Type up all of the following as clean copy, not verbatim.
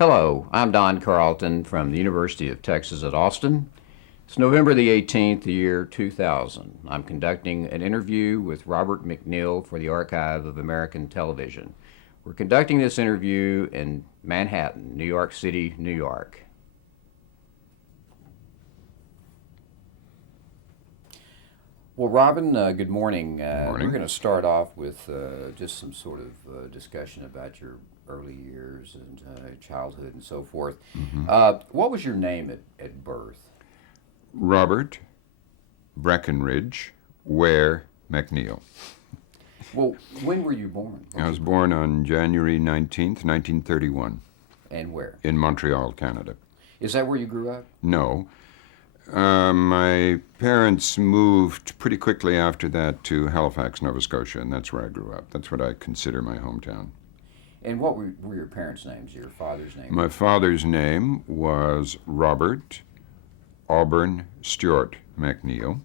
Hello, I'm Don Carlton from the University of Texas at Austin. It's November the 18th, the year 2000. I'm conducting an interview with Robert MacNeil for the Archive of American Television. We're conducting this interview in Manhattan, New York City, New York. Well, Robin, good morning. We're going Morning. to start off with just some sort of discussion about your early years and childhood and so forth. hmm What was your name at birth? Robert Breckenridge Ware MacNeil. Well, when were you born? I What's was your, born on January 19th, 1931, and where? in Montreal, Canada. Is that where you grew up? No, my parents moved pretty quickly after that to Halifax, Nova Scotia, and that's where I grew up. That's what I consider my hometown. And what were your parents' names? Your father's name? My father's name was Robert Auburn Stewart MacNeil,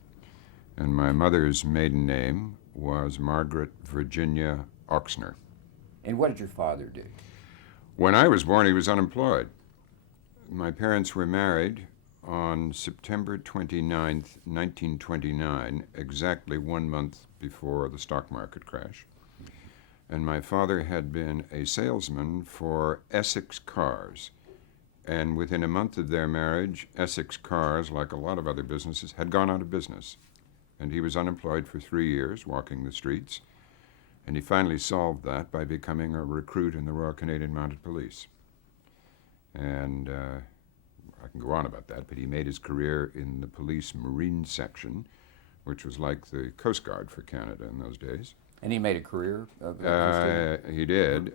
and my mother's maiden name was Margaret Virginia Oxner. And what did your father do? When I was born, he was unemployed. My parents were married on September 29th, 1929, exactly 1 month before the stock market crash. And my father had been a salesman for Essex Cars. And within a month of their marriage, Essex Cars, like a lot of other businesses, had gone out of business. And he was unemployed for 3 years, walking the streets. And he finally solved that by becoming a recruit in the Royal Canadian Mounted Police. And I can go on about that, but he made his career in the police marine section, which was like the Coast Guard for Canada in those days. And he made a career of this He did.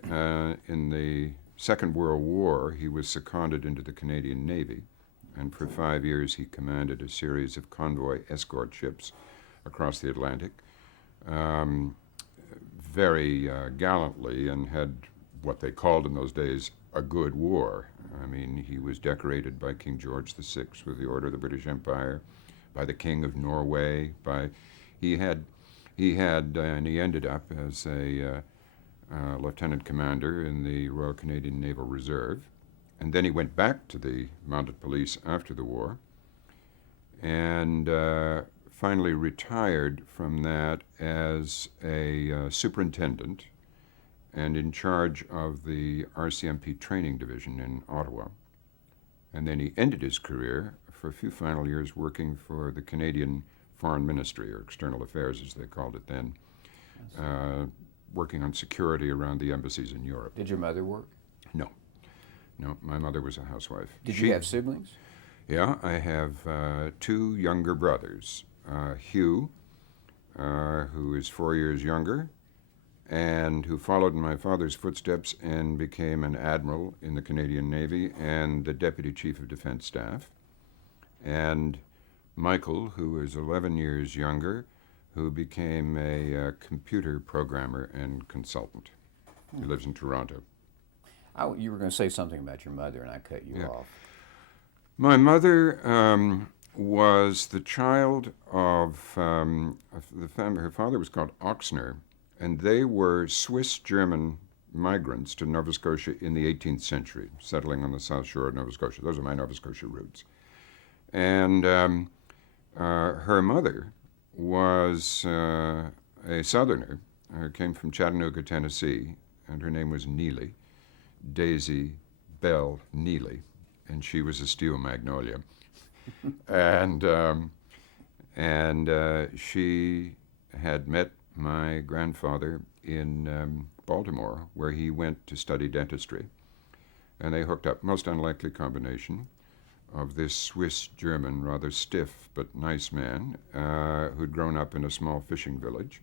In the Second World War, he was seconded into the Canadian Navy, and for 5 years he commanded a series of convoy escort ships across the Atlantic, very gallantly, and had what they called in those days a good war. I mean, he was decorated by King George VI with the Order of the British Empire, by the King of Norway. He had, and he ended up as a lieutenant commander in the Royal Canadian Naval Reserve, and then he went back to the Mounted Police after the war, and finally retired from that as a superintendent and in charge of the RCMP training division in Ottawa. And then he ended his career for a few final years working for the Canadian Foreign Ministry, or External Affairs as they called it then, working on security around the embassies in Europe. Did your mother work? No, no, my mother was a housewife. Did you have siblings? Yeah, I have two younger brothers. Hugh, who is 4 years younger, and who followed in my father's footsteps and became an admiral in the Canadian Navy and the Deputy Chief of Defense Staff. And Michael, who is 11 years younger, who became a computer programmer and consultant. He lives in Toronto. You were going to say something about your mother, and I cut you Yeah. off. My mother was the child of the family. Her father was called Oxner, and they were Swiss-German migrants to Nova Scotia in the 18th century, settling on the south shore of Nova Scotia. Those are my Nova Scotia roots. And her mother was a Southerner, came from Chattanooga, Tennessee, and her name was Neely, Daisy Bell Neely, and she was a steel magnolia. and she had met my grandfather in Baltimore, where he went to study dentistry, and they hooked up. Most unlikely combination of this Swiss-German, rather stiff but nice man who'd grown up in a small fishing village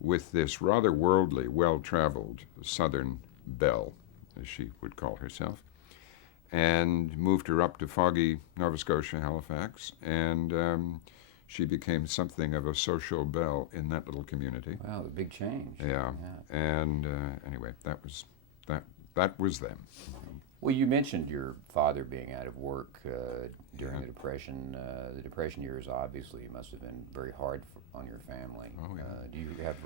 with this rather worldly, well-traveled Southern belle, as she would call herself, and moved her up to foggy Nova Scotia, Halifax, and she became something of a social belle in that little community. Wow, the big change. Yeah, and anyway, that was them. Well, you mentioned your father being out of work during Yeah. the Depression. The Depression years obviously must have been very hard on your family. Oh, yeah. Do you have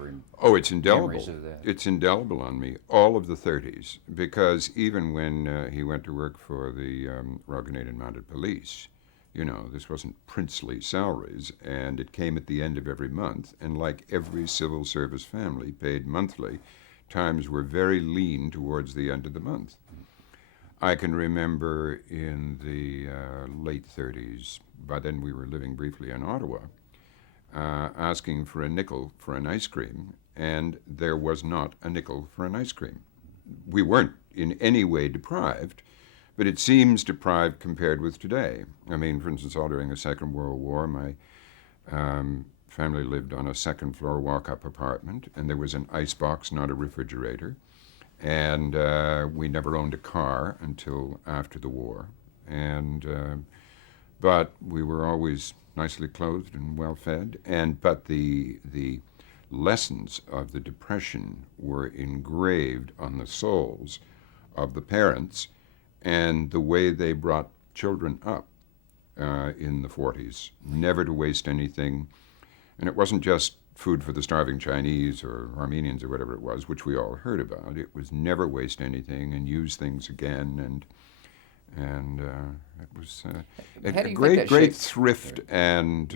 Oh, it's indelible. memories of that? It's indelible on me, all of the 30s, because even when he went to work for the Royal Canadian Mounted Police, you know, this wasn't princely salaries, and it came at the end of every month, and like every civil service family paid monthly, times were very lean towards the end of the month. I can remember in the late 30s, by then we were living briefly in Ottawa, asking for a nickel for an ice cream, and there was not a nickel for an ice cream. We weren't in any way deprived, but it seems deprived compared with today. I mean, for instance, all during the Second World War, my family lived on a second-floor walk-up apartment, and there was an ice box, not a refrigerator, and we never owned a car until after the war, but we were always nicely clothed and well fed, but the lessons of the Depression were engraved on the souls of the parents and the way they brought children up in the 40s, never to waste anything. And it wasn't just food for the starving Chinese or Armenians or whatever it was, which we all heard about. It was never waste anything and use things again, and it was a great thrift and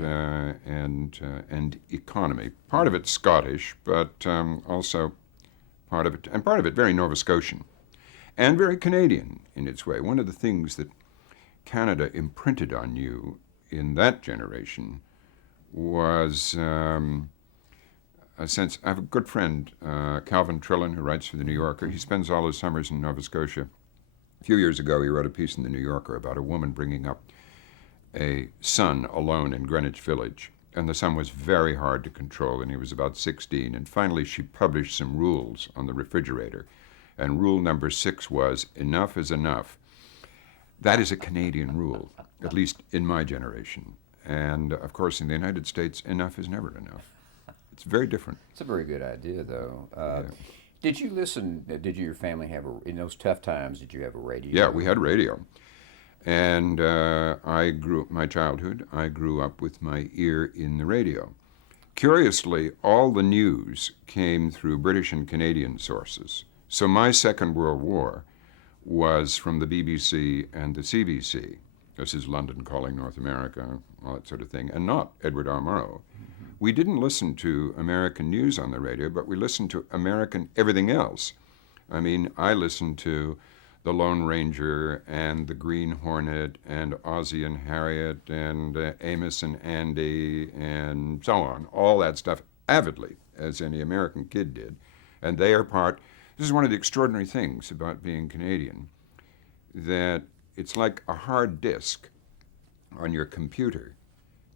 economy. Part of it Scottish, but also part of it very Nova Scotian, and very Canadian in its way. One of the things that Canada imprinted on you in that generation was a sense. I have a good friend, Calvin Trillin, who writes for the New Yorker. He spends all his summers in Nova Scotia. A few years ago, he wrote a piece in the New Yorker about a woman bringing up a son alone in Greenwich Village, and the son was very hard to control, and he was about 16, and finally she published some rules on the refrigerator, and rule number 6 was, enough is enough. That is a Canadian rule, at least in my generation, and of course in the United States, enough is never enough. It's very different. It's a very good idea, though. Yeah. Did you listen? Did your family have in those tough times? Did you have a radio? Yeah, we had radio, and my childhood, I grew up with my ear in the radio. Curiously, all the news came through British and Canadian sources. So my Second World War was from the BBC and the CBC. This is London Calling North America, all that sort of thing, and not Edward R. Murrow. We didn't listen to American news on the radio, but we listened to American everything else. I mean, I listened to the Lone Ranger and the Green Hornet and Ozzie and Harriet and Amos and Andy and so on, all that stuff avidly, as any American kid did. And they are this is one of the extraordinary things about being Canadian, that it's like a hard disk on your computer.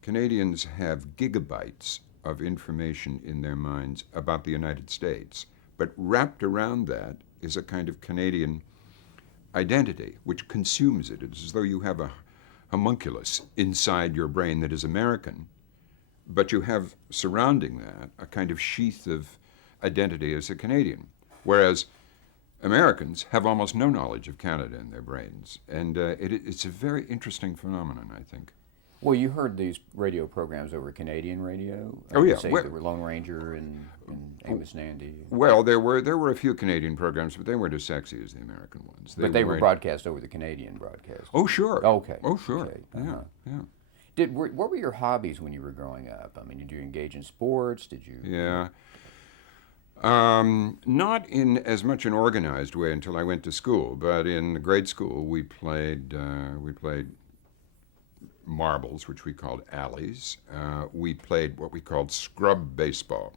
Canadians have gigabytes of information in their minds about the United States, but wrapped around that is a kind of Canadian identity which consumes it. It's as though you have a homunculus inside your brain that is American, but you have surrounding that a kind of sheath of identity as a Canadian, whereas Americans have almost no knowledge of Canada in their brains, and it's a very interesting phenomenon, I think. Well, you heard these radio programs over Canadian radio? Oh, yeah. Say there were Lone Ranger and Amos and Andy. Well, there were a few Canadian programs, but they weren't as sexy as the American ones. But they were broadcast over the Canadian broadcast. Oh, sure. Okay. Oh, sure. Okay. Yeah. What were your hobbies when you were growing up? I mean, did you engage in sports? Did you? Yeah. Not in as much an organized way until I went to school, but in grade school we played marbles, which we called alleys. We played what we called scrub baseball,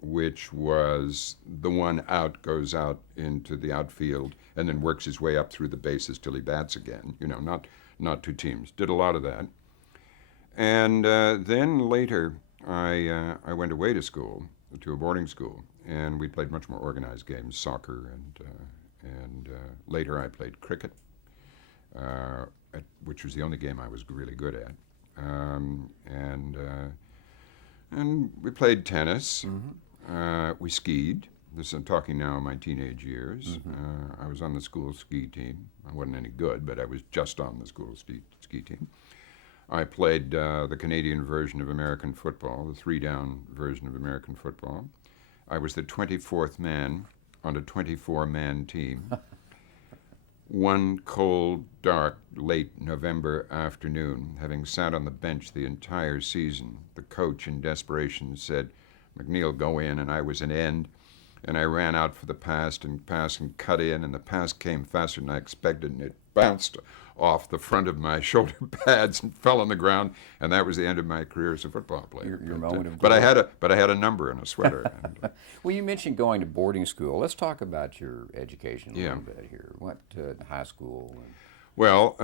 which was the one out goes out into the outfield and then works his way up through the bases till he bats again. You know, not two teams. Did a lot of that. And then later I went away to school, to a boarding school, and we played much more organized games, soccer, and later I played cricket, which was the only game I was really good at, and we played tennis. We skied. I'm talking now in my teenage years. I was on the school ski team. I wasn't any good, but I was just on the school ski team. I played the Canadian version of American football, the three-down version of American football. I was the 24th man on a 24-man team. One cold, dark, late November afternoon, having sat on the bench the entire season, the coach in desperation said, "MacNeil, go in," and I was an end. And I ran out for the pass and cut in, and the pass came faster than I expected, and it bounced off the front of my shoulder pads and fell on the ground, and that was the end of my career as a football player. Your moment of but I glory. had a number and a sweater. And, Well, you mentioned going to boarding school. Let's talk about your education a Yeah. little bit here. What high school? well,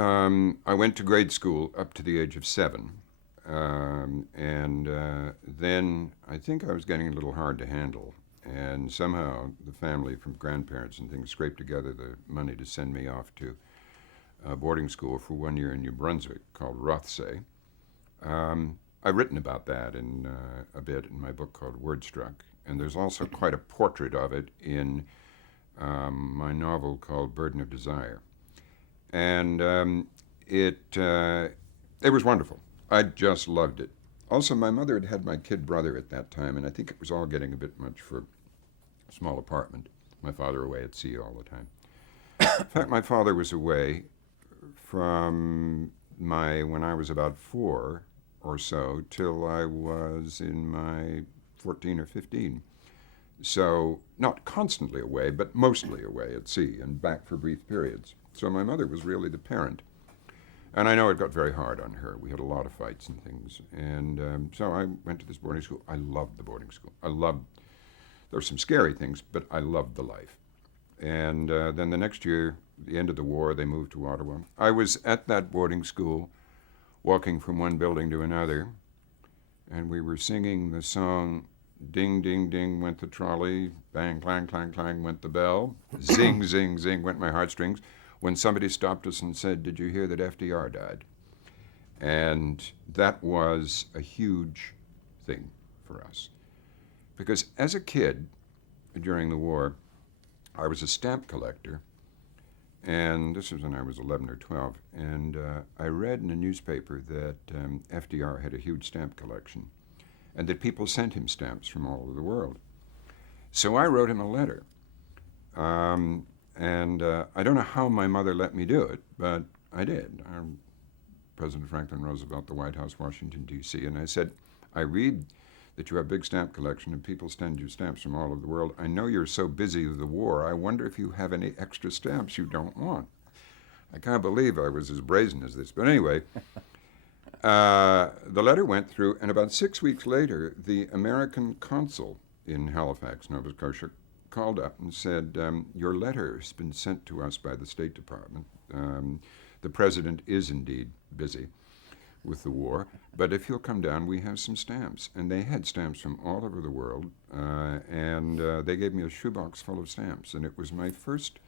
I went to grade school up to the age of 7, and then I think I was getting a little hard to handle. And somehow the family from grandparents and things scraped together the money to send me off to boarding school for 1 year in New Brunswick called Rothsay. I've written about that in a bit in my book called Wordstruck, and there's also quite a portrait of it in my novel called Burden of Desire. And it was wonderful. I just loved it. Also, my mother had had my kid brother at that time, and I think it was all getting a bit much for a small apartment. My father away at sea all the time. In fact, my father was away from when I was about 4 or so till I was in my 14 or 15. So not constantly away, but mostly away at sea and back for brief periods. So my mother was really the parent. And I know it got very hard on her. We had a lot of fights and things. And so I went to this boarding school. I loved the boarding school. There were some scary things, but I loved the life. And then the next year, the end of the war, they moved to Ottawa. I was at that boarding school, walking from one building to another, and we were singing the song, "Ding, ding, ding went the trolley, bang, clang, clang, clang went the bell, zing, zing, zing went my heartstrings," when somebody stopped us and said, "Did you hear that FDR died?" And that was a huge thing for us. Because as a kid, during the war, I was a stamp collector, and this was when I was 11 or 12, and I read in a newspaper that FDR had a huge stamp collection, and that people sent him stamps from all over the world. So I wrote him a letter. And I don't know how my mother let me do it, but I did. President Franklin Roosevelt, the White House, Washington, D.C., and I said, "I read that you have a big stamp collection and people send you stamps from all over the world. I know you're so busy with the war, I wonder if you have any extra stamps you don't want." I can't believe I was as brazen as this. But anyway, the letter went through, and about 6 weeks later, the American consul in Halifax, Nova Scotia, called up and said, "Your letter has been sent to us by the State Department. The president is indeed busy with the war, but if you'll come down, we have some stamps." And they had stamps from all over the world, and they gave me a shoebox full of stamps, and it was my first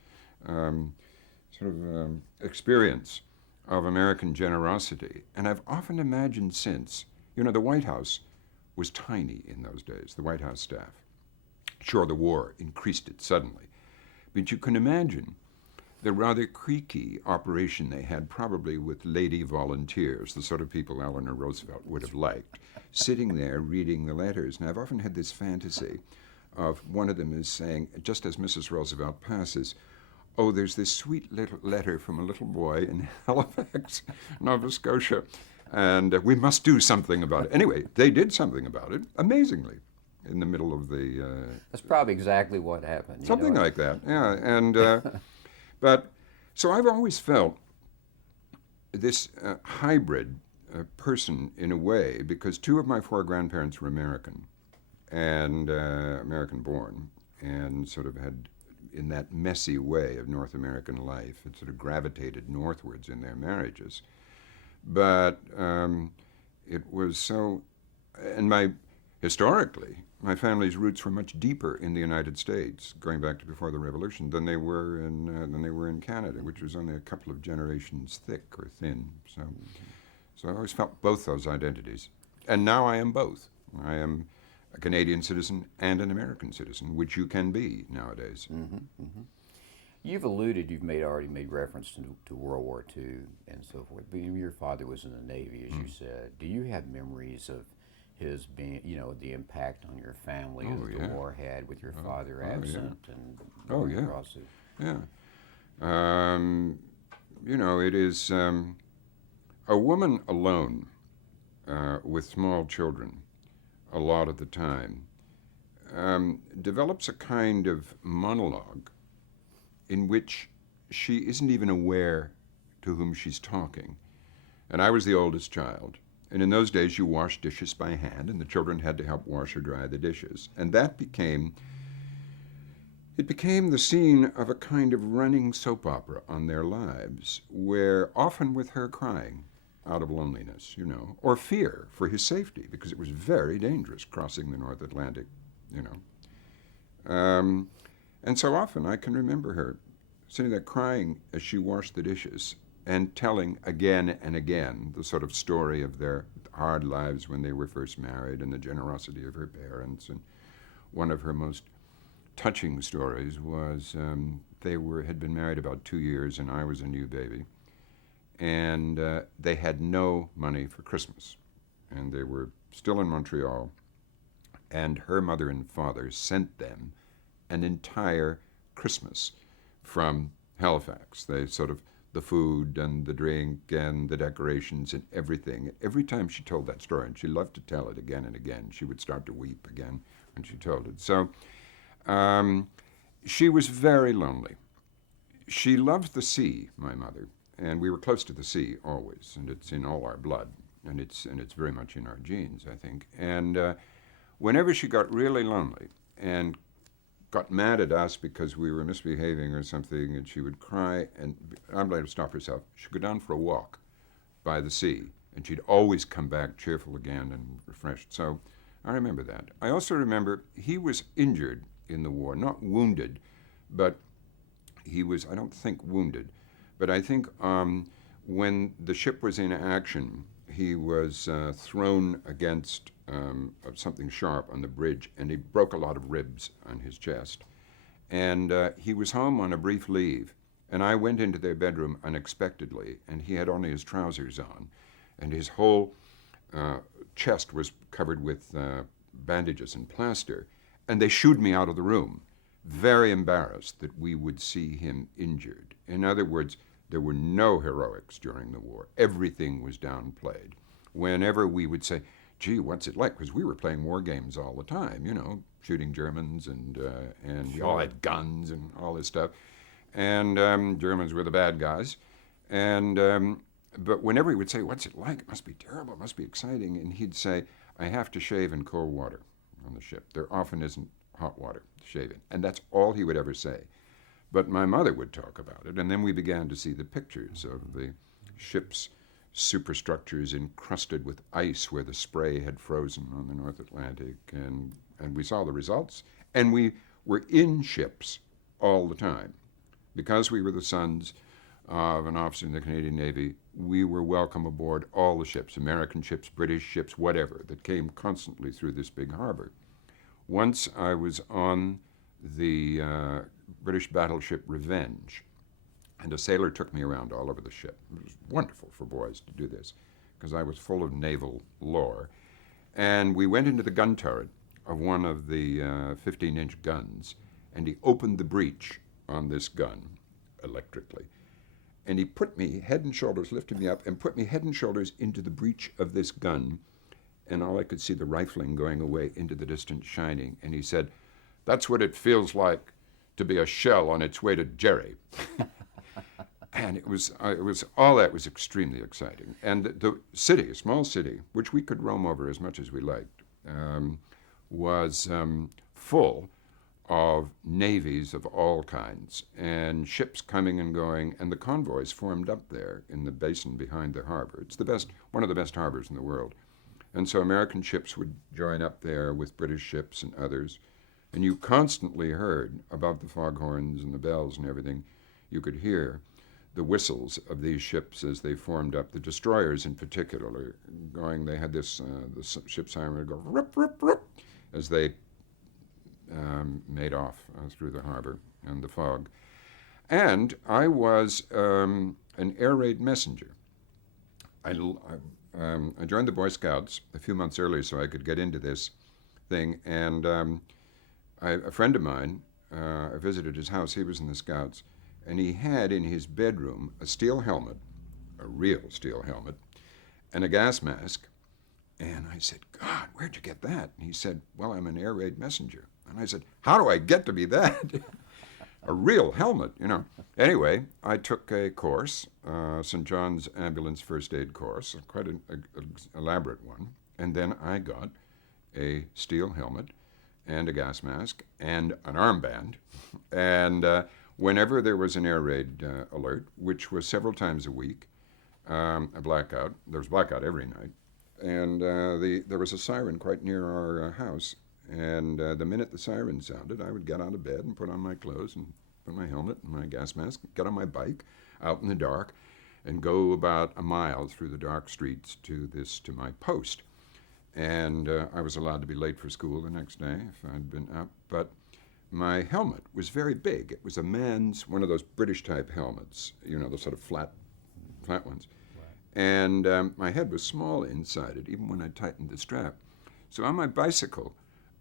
experience of American generosity. And I've often imagined since, the White House was tiny in those days, the White House staff. Sure, the war increased it suddenly, but you can imagine the rather creaky operation they had, probably with lady volunteers, the sort of people Eleanor Roosevelt would have liked, sitting there reading the letters. And I've often had this fantasy of one of them is saying, just as Mrs. Roosevelt passes, "Oh, there's this sweet little letter from a little boy in Halifax, Nova Scotia, and we must do something about it." Anyway, they did something about it, amazingly, in the middle of the... That's probably exactly what happened. Something like that, yeah. And but so I've always felt this hybrid person in a way, because 2 of my 4 grandparents were American, and American-born, and sort of had, in that messy way of North American life, it sort of gravitated northwards in their marriages. But it was so, and historically, my family's roots were much deeper in the United States, going back to before the Revolution, than they were in Canada, which was only a couple of generations thick or thin. So I always felt both those identities, and now I am both. I am a Canadian citizen and an American citizen, which you can be nowadays. Mm-hmm, mm-hmm. You've already made reference to World War II and so forth. But your father was in the Navy, as you said. Do you have memories of his being, the impact on your family Oh, that the yeah. war had with your father Oh, yeah. absent and Oh, going yeah. across it? Yeah. It is a woman alone with small children a lot of the time develops a kind of monologue in which she isn't even aware to whom she's talking. And I was the oldest child. And in those days, you washed dishes by hand, and the children had to help wash or dry the dishes. And it became the scene of a kind of running soap opera on their lives, where often with her crying out of loneliness, or fear for his safety, because it was very dangerous crossing the North Atlantic, you know. And so often I can remember her sitting there crying as she washed the dishes and telling again and again the sort of story of their hard lives when they were first married and the generosity of her parents. And one of her most touching stories was they had been married about 2 years, and I was a new baby, and they had no money for Christmas, and they were still in Montreal, and her mother and father sent them an entire Christmas from Halifax. They sort of, the food and the drink and the decorations and everything. Every time she told that story, and she loved to tell it again and again, she would start to weep again when she told it. So she was very lonely. She loved the sea, my mother, and we were close to the sea always, and it's in all our blood, and it's very much in our genes, I think. And whenever she got really lonely and got mad at us because we were misbehaving or something, and she would cry, and I'm able to stop herself. She'd go down for a walk by the sea, and she'd always come back cheerful again and refreshed. So I remember that. I also remember he was injured in the war, not wounded, but he was, I don't think wounded, but I think when the ship was in action, he was thrown against something sharp on the bridge, and he broke a lot of ribs on his chest. And he was home on a brief leave, and I went into their bedroom unexpectedly, and he had only his trousers on, and his whole chest was covered with bandages and plaster, and they shooed me out of the room, very embarrassed that we would see him injured. In other words, there were no heroics during the war. Everything was downplayed. Whenever we would say, gee, what's it like? Because we were playing war games all the time, shooting Germans, and we all had guns and all this stuff. And Germans were the bad guys. And but whenever he would say, what's it like? It must be terrible. It must be exciting. And he'd say, I have to shave in cold water on the ship. There often isn't hot water to shave in. And that's all he would ever say. But my mother would talk about it, and then we began to see the pictures of the ship's superstructures encrusted with ice where the spray had frozen on the North Atlantic, and we saw the results. And we were in ships all the time. Because we were the sons of an officer in the Canadian Navy, we were welcome aboard all the ships, American ships, British ships, whatever, that came constantly through this big harbor. Once I was on the British battleship Revenge, and a sailor took me around all over the ship. It was wonderful for boys to do this, because I was full of naval lore. And we went into the gun turret of one of the 15-inch guns, and he opened the breech on this gun electrically. And he put me head and shoulders, lifted me up, and put me head and shoulders into the breech of this gun, and all I could see the rifling going away into the distance shining. And he said, that's what it feels like to be a shell on its way to Jerry. And it was all that was extremely exciting. And the city, a small city, which we could roam over as much as we liked, was full of navies of all kinds, and ships coming and going, and the convoys formed up there in the basin behind the harbor. It's one of the best harbors in the world. And so American ships would join up there with British ships and others, and you constantly heard, above the foghorns and the bells and everything, you could hear the whistles of these ships as they formed up. The destroyers in particular going, they had this, the ship's siren would go rip, rip, rip, as they made off through the harbor and the fog. And I was an air raid messenger. I joined the Boy Scouts a few months earlier so I could get into this thing. And a friend of mine, I visited his house. He was in the Scouts. And he had in his bedroom a steel helmet, a real steel helmet, and a gas mask. And I said, God, where'd you get that? And he said, well, I'm an air raid messenger. And I said, how do I get to be that? A real helmet, you know. Anyway, I took a course, St. John's Ambulance First Aid course, quite an elaborate one. And then I got a steel helmet and a gas mask and an armband. And whenever there was an air raid alert, which was several times a week, a blackout, there was blackout every night, and there was a siren quite near our house. And the minute the siren sounded, I would get out of bed and put on my clothes and put my helmet and my gas mask, get on my bike out in the dark, and go about a mile through the dark streets to my post. And I was allowed to be late for school the next day if I'd been up. But my helmet was very big. It was a man's, one of those British type helmets, you know, the sort of flat ones. Right. And my head was small inside it, even when I tightened the strap. So on my bicycle,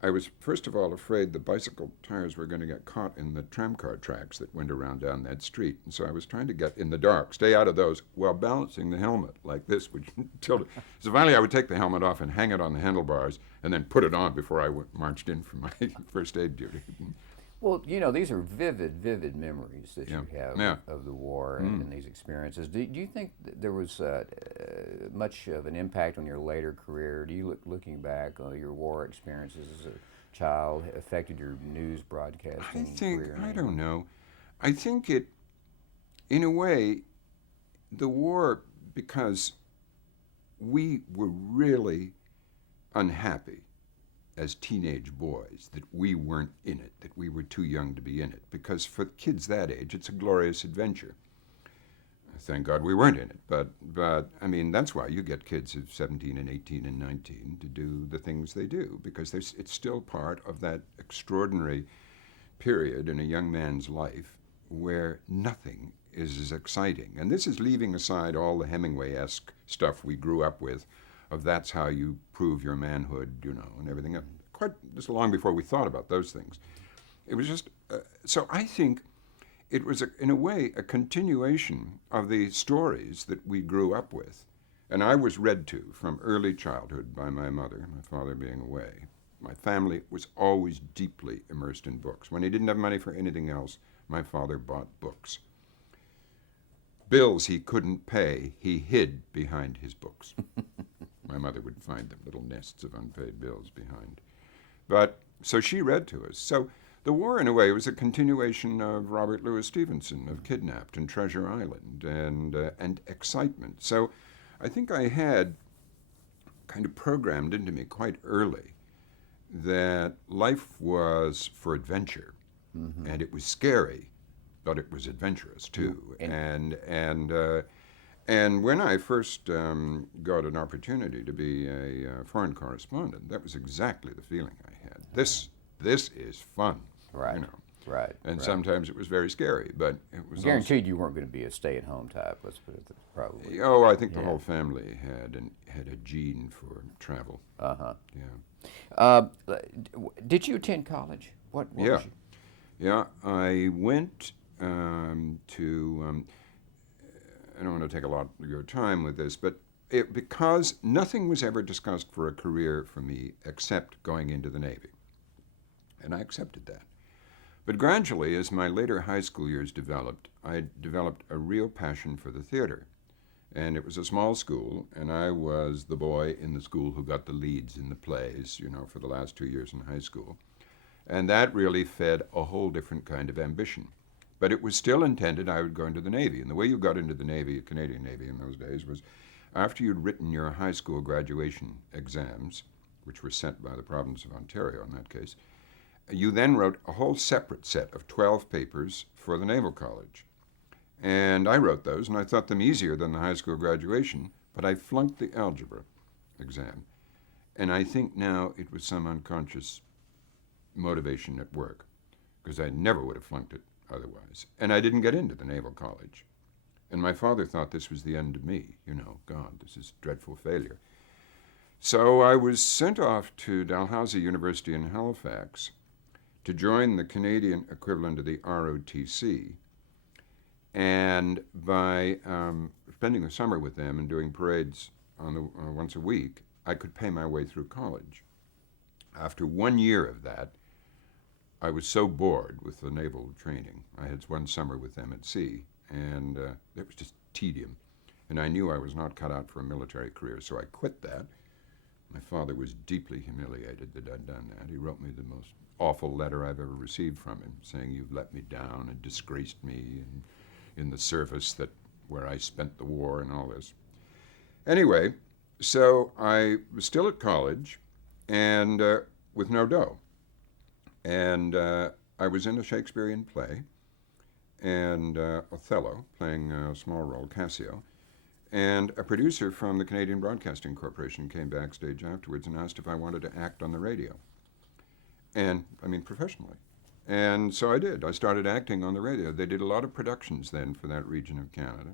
I was, first of all, afraid the bicycle tires were going to get caught in the tramcar tracks that went around down that street. And so I was trying to get in the dark, stay out of those, while balancing the helmet like this, which tilted. So finally I would take the helmet off and hang it on the handlebars and then put it on before I marched in for my first aid duty. Well, you know, these are vivid memories that you have of the war and these experiences. Do you think that there was much of an impact on your later career? Do you, looking back, your war experiences as a child affected your news broadcasting career? I don't know. I think it, in a way, the war, because we were really unhappy as teenage boys that we weren't in it, that we were too young to be in it. Because for kids that age, it's a glorious adventure. Thank God we weren't in it. But I mean, that's why you get kids of 17 and 18 and 19 to do the things they do, because it's still part of that extraordinary period in a young man's life where nothing is as exciting. And this is leaving aside all the Hemingway-esque stuff we grew up with, of that's how you prove your manhood, you know, and everything. Quite just long before we thought about those things. It was just, so I think it was, in a way, a continuation of the stories that we grew up with. And I was read to from early childhood by my mother, my father being away. My family was always deeply immersed in books. When he didn't have money for anything else, my father bought books. Bills he couldn't pay, he hid behind his books. My mother would find them, little nests of unpaid bills behind. But, so she read to us. So the war, in a way, was a continuation of Robert Louis Stevenson, of Kidnapped and Treasure Island, and excitement. So I think I had kind of programmed into me quite early that life was for adventure, and it was scary, but it was adventurous too. And when I first got an opportunity to be a foreign correspondent, that was exactly the feeling I had. This is fun, right? You know. Right. And sometimes it was very scary, but it was guaranteed you weren't going to be a stay-at-home type. Let's put it probably. Oh, I think the whole family had a gene for travel. Yeah. Did you attend college? What yeah. Was you? Yeah, I went to. I don't want to take a lot of your time with this, but because nothing was ever discussed for a career for me except going into the Navy. And I accepted that. But gradually, as my later high school years developed, I developed a real passion for the theater. And it was a small school, and I was the boy in the school who got the leads in the plays, you know, for the last 2 years in high school. And that really fed a whole different kind of ambition. But it was still intended I would go into the Navy. And the way you got into the Navy, Canadian Navy in those days, was after you'd written your high school graduation exams, which were sent by the province of Ontario in that case, you then wrote a whole separate set of 12 papers for the Naval College. And I wrote those, and I thought them easier than the high school graduation, but I flunked the algebra exam. And I think now it was some unconscious motivation at work, because I never would have flunked it otherwise. And I didn't get into the Naval College. And my father thought this was the end of me. God, this is dreadful failure. So I was sent off to Dalhousie University in Halifax to join the Canadian equivalent of the ROTC. And by spending the summer with them and doing parades once a week, I could pay my way through college. After 1 year of that, I was so bored with the naval training. I had one summer with them at sea, and it was just tedium. And I knew I was not cut out for a military career, so I quit that. My father was deeply humiliated that I'd done that. He wrote me the most awful letter I've ever received from him, saying, "You've let me down and disgraced me in the service where I spent the war," and all this. Anyway, so I was still at college and with no dough. And I was in a Shakespearean play, and Othello, playing a small role, Cassio. And a producer from the Canadian Broadcasting Corporation came backstage afterwards and asked if I wanted to act on the radio. And, professionally. And so I did. I started acting on the radio. They did a lot of productions then for that region of Canada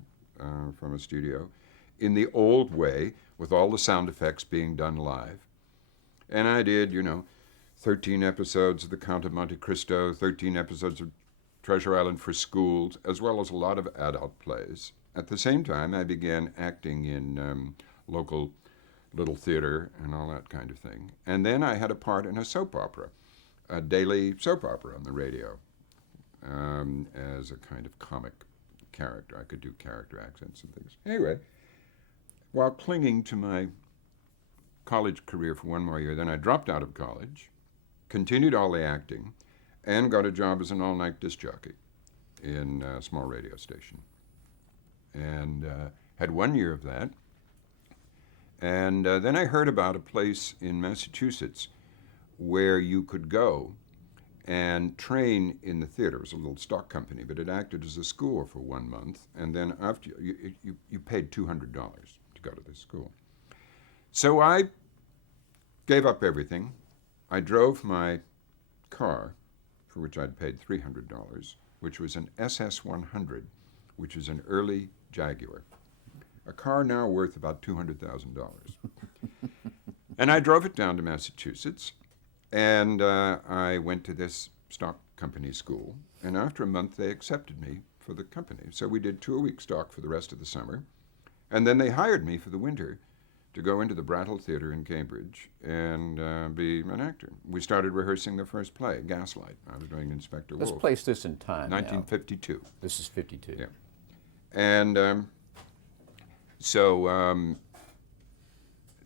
from a studio in the old way, with all the sound effects being done live. And I did, 13 episodes of The Count of Monte Cristo, 13 episodes of Treasure Island for Schools, as well as a lot of adult plays. At the same time, I began acting in local little theater and all that kind of thing. And then I had a part in a soap opera, a daily soap opera on the radio, as a kind of comic character. I could do character accents and things. Anyway, while clinging to my college career for 1 more year, then I dropped out of college, continued all the acting, and got a job as an all-night disc jockey in a small radio station. And had 1 year of that. And then I heard about a place in Massachusetts where you could go and train in the theater. It was a little stock company, but it acted as a school for 1 month. And then after you paid $200 to go to this school. So I gave up everything. I drove my car, for which I'd paid $300, which was an SS-100, which is an early Jaguar, a car now worth about $200,000. And I drove it down to Massachusetts, and I went to this stock company school, and after a month they accepted me for the company. So we did 2 a week stock for the rest of the summer, and then they hired me for the winter to go into the Brattle Theatre in Cambridge and be an actor. We started rehearsing the first play, Gaslight. I was doing Inspector Wolf. Let's place this in time 1952. Now. This is 52. Yeah. And so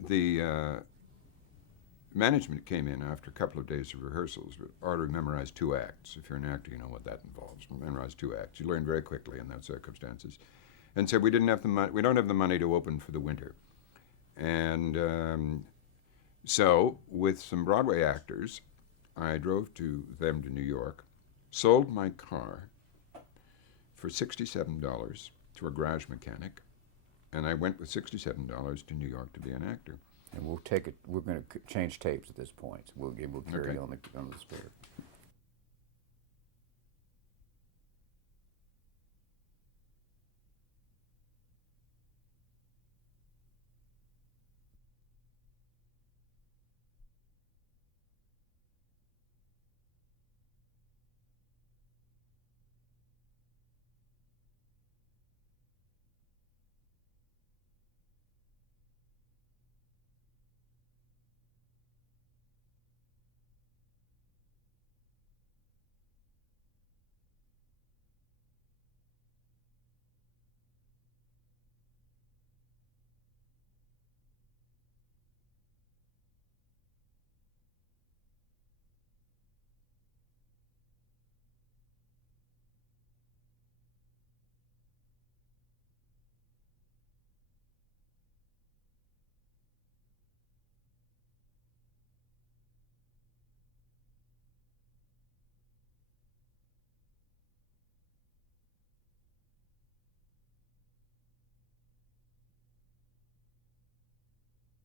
the management came in after a couple of days of rehearsals. Order to memorize 2 acts. If you're an actor, you know what that involves. Memorize 2 acts. You learn very quickly in those circumstances. And said we don't have the money to open for the winter. And so, with some Broadway actors, I drove them to New York, sold my car for $67 to a garage mechanic, and I went with $67 to New York to be an actor. And we'll take it. We're going to change tapes at this point. So we'll carry on the spirit.